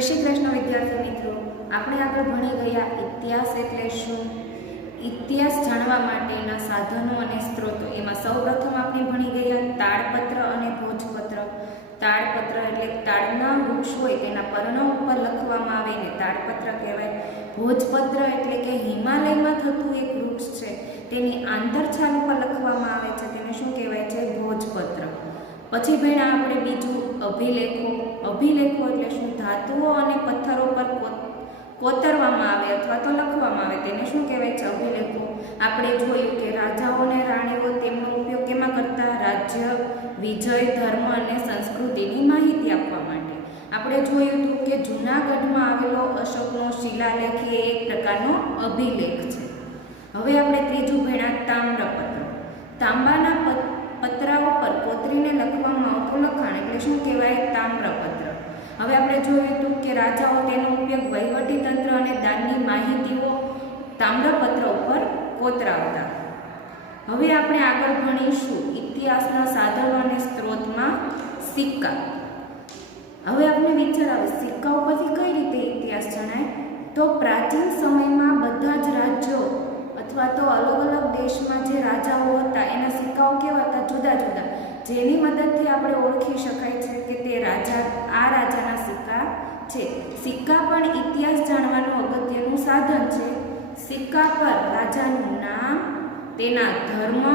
जय श्री कृष्ण विद्यार्थी मित्रों, આપણે આગળ ભણી ગયા ઇતિહાસ એટલે શું, ઇતિહાસ જાણવા માટેના સાધનો અને સ્ત્રોતો। એમાં સૌપ્રથમ આપણે ભણી ગયા તાડપત્ર અને ભોજપત્ર। તાડપત્ર એટલે તાડના વૃક્ષ હોય તેના પર્ણ ઉપર લખવામાં આવે ને તાડપત્ર કહેવાય। ભોજપત્ર એટલે કે હિમાલયમાં થતું એક વૃક્ષ છે તેની આંતરછાલ ઉપર લખવામાં આવે છે તેને શું કહેવાય છે? ભોજપત્ર। પછી ભણ્યા આપણે બીજું અભિલેખો। અભિલેખો એટલે શું? ધાતુઓ અને પથ્થરો પર કોતરવામાં આવે અથવા તો લખવામાં આવે તેને શું કહેવાય છે? અભિલેખો। આપણે જોયું કે રાજાઓ અને રાણીઓ તેમનો ઉપયોગ કેમાં કરતા? રાજ્ય, વિજય, ધર્મ અને સંસ્કૃતિની માહિતી આપવા માટે। આપણે જોયું હતું કે જૂનાગઢમાં આવેલો અશોકનો શિલાલેખ એ એક પ્રકારનો અભિલેખ છે। હવે આપણે ત્રીજું ભણ્યા તામ્રપત્ર। તાંબાના પતરાઓ પર કોતરીને લખવામાં આવતું લખાણ એટલે શું કહેવાય? તામ્રપત્ર। હવે આપણે જોયું હતું કે રાજાઓ તેનો ઉપયોગ વહીવટી તંત્ર અને દાનની માહિતીઓ તામ્રપત્ર ઉપર કોતરાવતા। હવે આપણે આગળ ભણીશું ઇતિહાસના સાધનો અને સ્ત્રોતમાં સિક્કા। હવે આપણે વિચાર આવે સિક્કા ઉપરથી કઈ રીતે ઇતિહાસ જણાય? તો પ્રાચીન સમયમાં બધા જ રાજ્યો અથવા તો અલગ અલગ દેશમાં જે રાજાઓ હતા એના સિક્કાઓ કેવા હતા? જુદા જુદા, જેની મદદથી આપણે ઓળખી શકાય છે કે તે રાજા આ રાજાના સિક્કા છે। સિક્કા પણ ઇતિહાસ જાણવાનું અગત્યનું સાધન છે। સિક્કા પર રાજાનું નામ, તેના ધર્મ,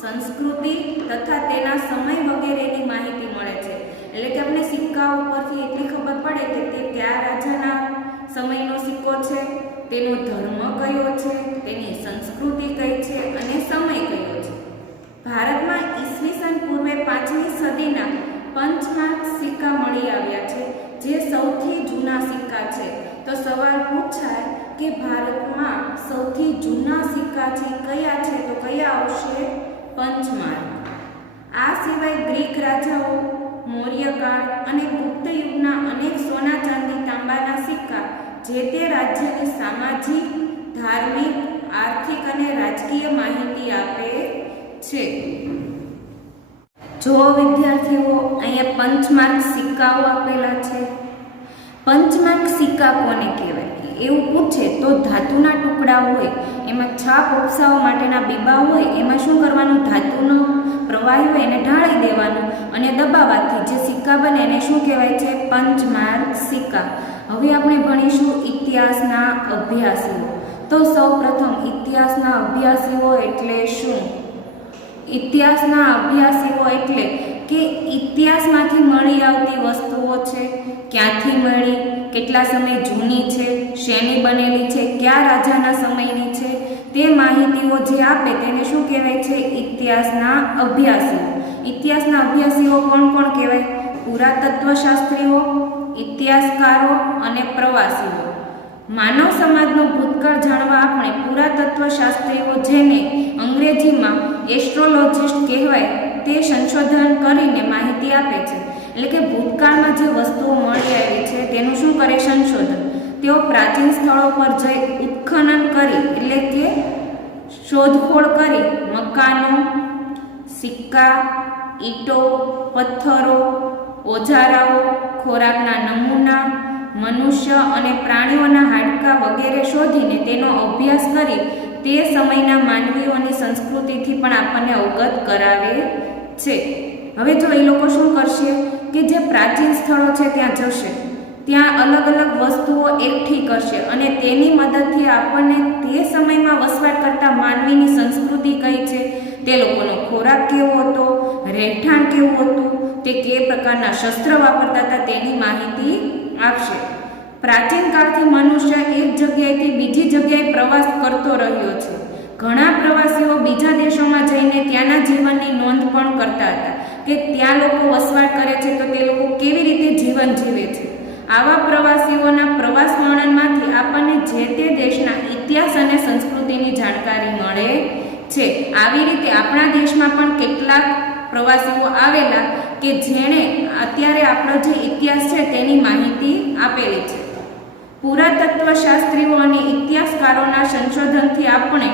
સંસ્કૃતિ તથા તેના સમય વગેરેની માહિતી મળે છે। એટલે કે આપણે સિક્કા ઉપરથી એટલી ખબર પડે કે તે કયા રાજાના સમયનો સિક્કો છે, તેનો ધર્મ કયો છે, તેની સંસ્કૃતિ કઈ છે અને સમય કયો છે। ભારતમાં ઈસવીસન પૂર્વે 5મી સદીના પંચમાર્ક સિક્કા મળી આવ્યા છે જે સૌથી જૂના સિક્કા છે। તો સવાલ પૂછાય કે ભારતમાં સૌથી જૂના સિક્કા છે કયા છે? તો કયા આવશે? પંચમાર્ક। આ સિવાય ગ્રીક રાજાઓ, મૌર્યકાળ અને ગુપ્ત યુગના અનેક સોના, ચાંદી, તાંબાના સિક્કા જે તે રાજ્યની સામાજિક, ધાર્મિક, આર્થિક અને રાજકીય માહિતી આપે છે। જો વિદ્યાર્થીઓ અહીંયા પંચમાર્ક સિક્કાઓ આપેલા છે। પંચમાર્ક સિક્કા કોને કહેવાય એવું પૂછે તો ધાતુના ટુકડા હોય એમાં છાપ ઉપસાવવા માટેના બીબા હોય એમાં શું કરવાનું? ધાતુનો પ્રવાહી હોય એને ઢાળી દેવાનું અને દબાવવાથી જે સિક્કા બને એને શું કહેવાય છે? પંચમાર્ક સિક્કા। હવે આપણે ભણીશું ઇતિહાસના અભ્યાસીઓ। તો સૌપ્રથમ ઇતિહાસના અભ્યાસીઓ એટલે શું? ઇતિહાસના અભ્યાસીઓ એટલે કે ઇતિહાસમાંથી મળી આવતી વસ્તુઓ છે, ક્યાંથી મળી, કેટલા સમય જૂની છે, શેની બનેલી છે, કયા રાજાના સમયની છે, તે માહિતીઓ જે આપે તેને શું કહેવાય છે? ઇતિહાસના અભ્યાસીઓ। ઇતિહાસના અભ્યાસીઓ કોણ કોણ કહેવાય? પુરાતત્વશાસ્ત્રીઓ, ઇતિહાસકારો અને પ્રવાસીઓ। માનવ સમાજનો ભૂતકાળ જાણવા આપણે પુરાતત્વશાસ્ત્રીઓ, જેને અંગ્રેજીમાં એસ્ટ્રોલોજિસ્ટ કહેવાય, તે સંશોધન કરીને માહિતી આપે છે। એટલે કે ભૂતકાળમાં જે વસ્તુઓ મળી આવી છે તેનું શું કરે? સંશોધન। તેઓ પ્રાચીન સ્થળો પર જઈ ઉત્ખનન કરી એટલે કે શોધખોળ કરી મકાનો, સિક્કા, ઈંટો, પથ્થરો, ઓજારાઓ, ખોરાકના નમૂના, મનુષ્ય અને પ્રાણીઓના હાડકાં વગેરે શોધીને તેનો અભ્યાસ કરી તે સમયના માનવીઓની સંસ્કૃતિથી પણ આપણને અવગત કરાવે છે। હવે જો એ લોકો શું કરશે કે જે પ્રાચીન સ્થળો છે ત્યાં જશે, ત્યાં અલગ અલગ વસ્તુઓ એકઠી કરશે અને તેની મદદથી આપણને તે સમયમાં વસવાટ કરતા માનવીની સંસ્કૃતિ કઈ છે, તે લોકોનો ખોરાક કેવો હતો, રહેઠાણ કેવું હતું, તે કે પ્રકારના શસ્ત્ર વાપરતા હતા તેની માહિતી આપશે। પ્રાચીન કાળથી મનુષ્ય એક જગ્યાએથી બીજી જગ્યાએ પ્રવાસ કરતો રહ્યો છે। ઘણા પ્રવાસીઓ બીજા દેશોમાં જઈને ત્યાંના જીવનની નોંધ પણ કરતા હતા કે ત્યાં લોકો વસવાટ કરે છે તો તે લોકો કેવી રીતે જીવન જીવે છે। આવા પ્રવાસીઓના પ્રવાસ વર્ણનમાંથી આપણને જે તે દેશના ઇતિહાસ અને સંસ્કૃતિની જાણકારી મળે છે। આવી રીતે આપણા દેશમાં પણ કેટલાક પ્રવાસીઓ આવેલા કે જેણે અત્યારે આપણો જે ઇતિહાસ છે તેની માહિતી આપેલી છે। પુરાતત્વશાસ્ત્રીઓ અને ઇતિહાસકારોના સંશોધનથી આપણે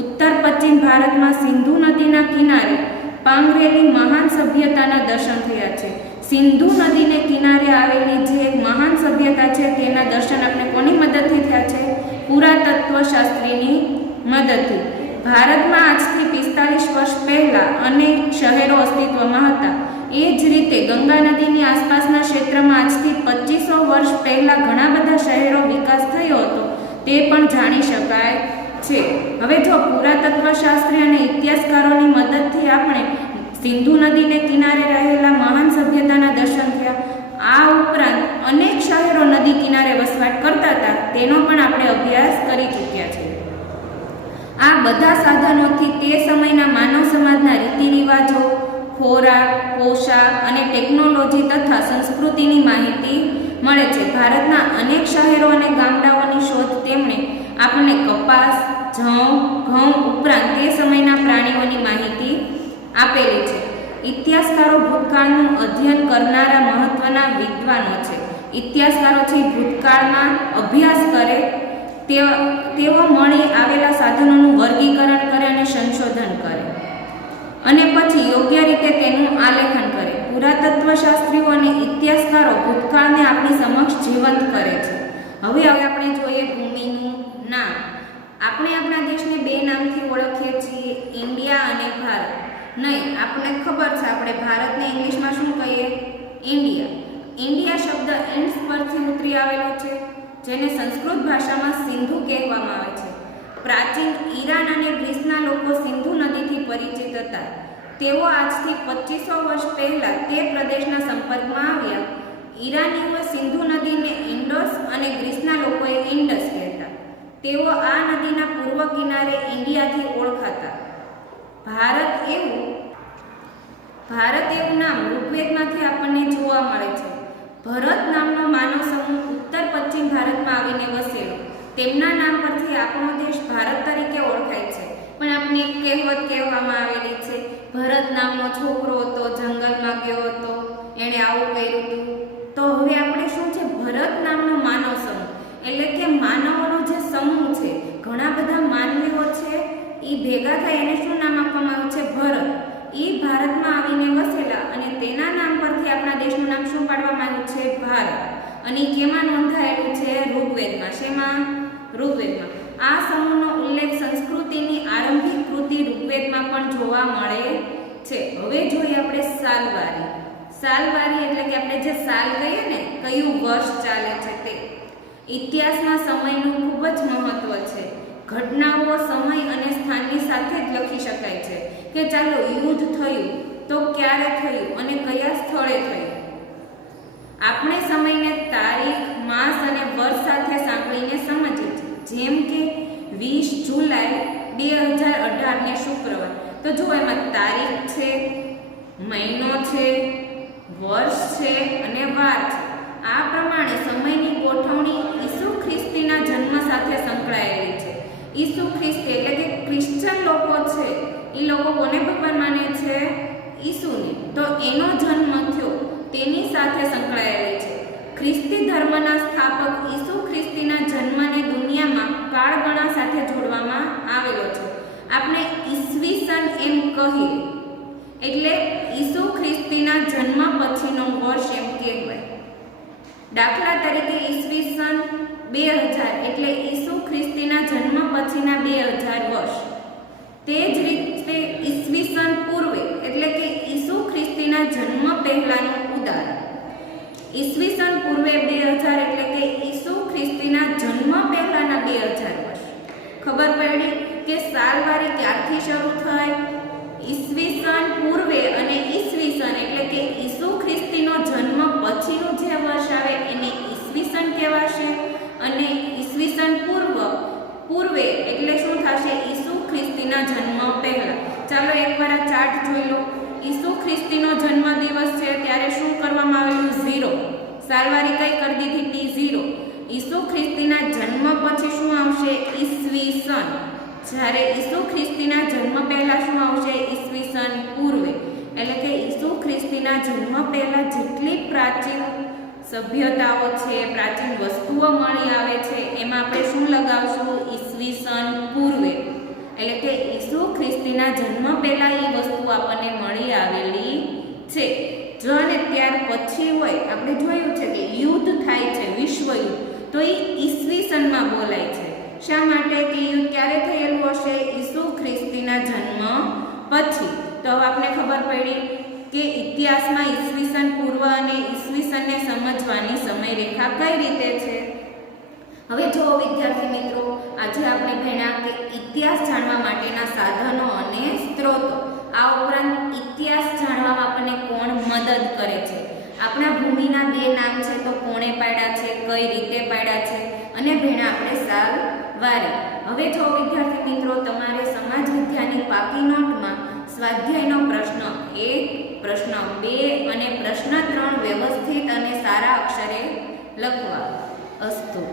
ઉત્તર પશ્ચિમ ભારતમાં સિંધુ નદીના કિનારે પાંગરેલી મહાન સભ્યતાના દર્શન થયા છે। સિંધુ નદીને કિનારે આવેલી જે એક મહાન સભ્યતા છે તેના દર્શન આપણે કોની મદદથી થયા છે? પુરાતત્વશાસ્ત્રીની મદદથી. ભારતમાં આજથી 45 વર્ષ પહેલા અનેક શહેરો અસ્તિત્વમાં હતા. એ જ રીતે ગંગા નદીની આસપાસના ક્ષેત્રમાં આજથી 2500 વર્ષ પહેલા ઘણા બધા શહેરો વિકાસ થયો હતો તે પણ જાણી શકાય છે. હવે જો પુરાતત્વશાસ્ત્રી અને ઇતિહાસકારોની મદદથી આપણે સિંધુ નદીને કિનારે રહેલા મહાન સભ્યતાના દર્શન થયા. આ ઉપરાંત અનેક શહેરો નદી કિનારે વસવાટ કરતા હતા તેનો પણ આપણે અભ્યાસ કરી ચૂક્યા છીએ. આ બધા સાધનોથી તે સમયના માનવ સમાજના રીતિ રિવાજો, ખોરાક, પોશાક અને ટેકનોલોજી તથા સંસ્કૃતિની માહિતી મળે છે. ભારતના અનેક શહેરો અને ગામડાઓની શોધ તેમણે આપણને કપાસ, ઘઉં ઉપરાંત તે સમયના પ્રાણીઓની માહિતી આપેલી છે. ઇતિહાસકારો ભૂતકાળનું અધ્યયન કરનારા મહત્વના વિદ્વાનો છે. ઇતિહાસકારો છે ભૂતકાળમાં અભ્યાસ કરે, તેઓ મળી આવેલા સાધનોનું વર્ગીકરણ કરે અને સંશોધન કરે અને પછી યોગ્ય રીતે તેનું આલેખન કરે. પુરાતત્વશાસ્ત્રીઓ અને ઇતિહાસકારો ભૂતકાળને આપણી સમક્ષ જીવંત કરે છે. હવે આપણે જોઈએ ભૂમિનું નામ. આપણે આપણા દેશને બે નામથી ઓળખીએ છીએ, ઇન્ડિયા અને ભારત. નહીં, આપણને ખબર છે આપણે ભારતને ઇંગ્લિશમાં શું કહીએ? ઇન્ડિયા. ઇન્ડિયા શબ્દ એન્ડ્સ પરથી ઉતરી આવેલો છે જેને સંસ્કૃત ભાષામાં સિંધુ કહેવામાં આવે છે. પ્રાચીન ઈરાન અને ગ્રીસના લોકો સિંધુ નદીથી પરિચિત હતા. તેઓ આજથી 2500 વર્ષ પહેલા તે પ્રદેશના સંપર્કમાં આવ્યા. ઈરાનીઓ સિંધુ નદીને ઇન્ડોસ અને ગ્રીસના લોકોએ ઇન્ડસ કહેતા. તેઓ આ નદીના પૂર્વ કિનારે ઇન્ડિયાથી ઓળખાતા. ભારત એવું નામ ઋગ્વેદમાંથી આપણને જોવા મળે છે. ભરત નામનો માનવ સમૂહ ઉત્તર પશ્ચિમ ભારતમાં આવીને વસેલો. તેમના નામ પરથી આપણો દેશ ભારત તરીકે ઓળખાય છે. પણ આપણે એક કહેવત કહેવામાં આવેલી છે, ભરત નામનો છોકરો હતો, જંગલમાં ગયો હતો, એણે આવું કર્યું હતું. તો હવે આપણે શું છે? ભરત નામનો માનવ સમૂહ, એટલે કે માનવોનો જે સમૂહ છે, ઘણા બધા માનવીઓ છે, એ ભેગા થાય એને શું નામ આપવામાં આવ્યું છે? ભરત. એ ભારતમાં આવીને વસેલા અને તેના નામ પરથી આપણા દેશનું નામ શું પાડવામાં આવ્યું છે? ભારત. અને કેમાં નોંધાયેલું છે? ઋગ્વેદમાં. શેમાં? ઋગ્વેદમાં. આ સમૂહનો ઉલ્લેખ સંસ્કૃતિની આરંભિક કૃતિ ઋગ્વેદમાં પણ જોવા મળે છે. હવે જોઈએ આપણે સાલવારી. સાલવારી એટલે કે આપણે જે સાલ કહીએ ને, કયું વર્ષ ચાલે છે તે. ઇતિહાસમાં સમયનું ખૂબ જ મહત્વ છે. ઘટનાઓ સમય અને સ્થાનની સાથે જ લખી શકાય છે કે ચાલો યુદ્ધ થયું તો ક્યારે થયું અને કયા સ્થળે થયું. આપણે સમયને તારીખ, માસ અને વર્ષ સાથે સાંકળીને સમજીએ છીએ. જેમ કે 20 જુલાઈ 2018 ને શુક્રવાર. તો જો એમાં તારીખ છે, મહિનો છે, વર્ષ છે અને વાર છે. આ પ્રમાણે સમયની ગોઠવણી ઈસુ ખ્રિસ્તીના જન્મ સાથે સંકળાયેલી છે. ઈસુ ખ્રિસ્તી એટલે કે ક્રિશ્ચન લોકો છે, એ લોકો કોને ભગવાન માને છે? ઈસુને. તો એનો જન્મ થયો તેની સાથે સંકળાયેલી છે. ખ્રિસ્તી ધર્મના સ્થાપક ઈસુ ખ્રિસ્તીના જન્મને દુનિયામાં કાળગણા સાથે જોડવામાં આવેલો છે. આપણે ઈસવીસન એમ કહીએ એટલે ઈસુ ખ્રિસ્તીના જન્મ પછીનો વર્ષ એમ કહેવાય. દાખલા તરીકે ઈસવીસન 2000 એટલે ઈસુ ખ્રિસ્તીના જન્મ પછીના 2000 વર્ષ. તે જ રીતે ઈસવીસન પૂર્વે એટલે કે ઈસુ ખ્રિસ્તીના જન્મ પહેલાનું ઉદાહરણ. ઈસવીસન પૂર્વે 2000 એટલે કે ઈસુ ખ્રિસ્તીના જન્મ પહેલાના 2000 વર્ષ. ખબર પડી કે સાલવારી ક્યારથી શરૂ થઈ? ઈસવીસન પૂર્વે અને ઈસવીસન એટલે કે ઈસુ ખ્રિસ્તીનો જન્મ પછીનું જે વર્ષ આવે એને ઈસવીસન કહેવાશે અને ઈસવીસન પૂર્વે એટલે શું થશે? ઈસુ ખ્રિસ્તીના જન્મ પહેલા. ચાલો એકવાર આ ચાર્ટ જોઈ લો. ઈસુ ખ્રિસ્તીનો જન્મ દિવસ છે ત્યારે શું કરવામાં આવેલું? 0. સાલવારી કઈ કરી દીધી? T0. ઈસુ ખ્રિસ્તીના જન્મ પછી શું આવશે? ઈસવીસન. જ્યારે ઈસુ ખ્રિસ્તીના જન્મ પહેલા શું આવશે? ઈસવીસન પૂર્વે. એટલે કે ઈસુ ખ્રિસ્તીના જન્મ પહેલા જેટલી પ્રાચીન સભ્યતાઓ છે, પ્રાચીન વસ્તુઓ મળી આવે છે, એમાં આપણે શું લગાવશું? ઈસવીસન પૂર્વે. એટલે કે ઈસુ ખ્રિસ્તીના જન્મ પહેલા એ વસ્તુ આપણને મળી આવેલી છે. જો અને ત્યાર પછી હોય, આપણે જોયું છે કે યુદ્ધ થાય છે, વિશ્વયુદ્ધ, તો એ ઈસવીસનમાં બોલાય છે. શા માટે કે યુદ્ધ ક્યારે થયેલું હશે? ઈસુ ખ્રિસ્તીના જન્મ પછી. તો હવે આપણે ખબર પડી કે ઇતિહાસમાં ઈસવીસન પૂર્વ અને ઈસવીસનને સમજવાની સમયરેખા કઈ રીતે છે. હવે જો વિદ્યાર્થી મિત્રો, આજે આપણે ભણ્યા કે ઇતિહાસ જાણવા માટેના સાધનો અને સ્ત્રોતો. આ ઉપરાંત ઇતિહાસ જાણવામાં આપણને કોણ મદદ કરે છે. આપણા ભૂમિના 2 નામ છે, તો કોણે પાડ્યા છે, કઈ રીતે પાડ્યા છે, અને ભણ્યા આપણે સાલ વારે. હવે જો વિદ્યાર્થી મિત્રો, તમારે સમાજ વિદ્યાની પાકી નોટમાં સ્વાધ્યાયનો પ્રશ્ન 1, પ્રશ્ન 2 અને પ્રશ્ન 3 વ્યવસ્થિત અને સારા અક્ષરે લખવા. અસ્તુ.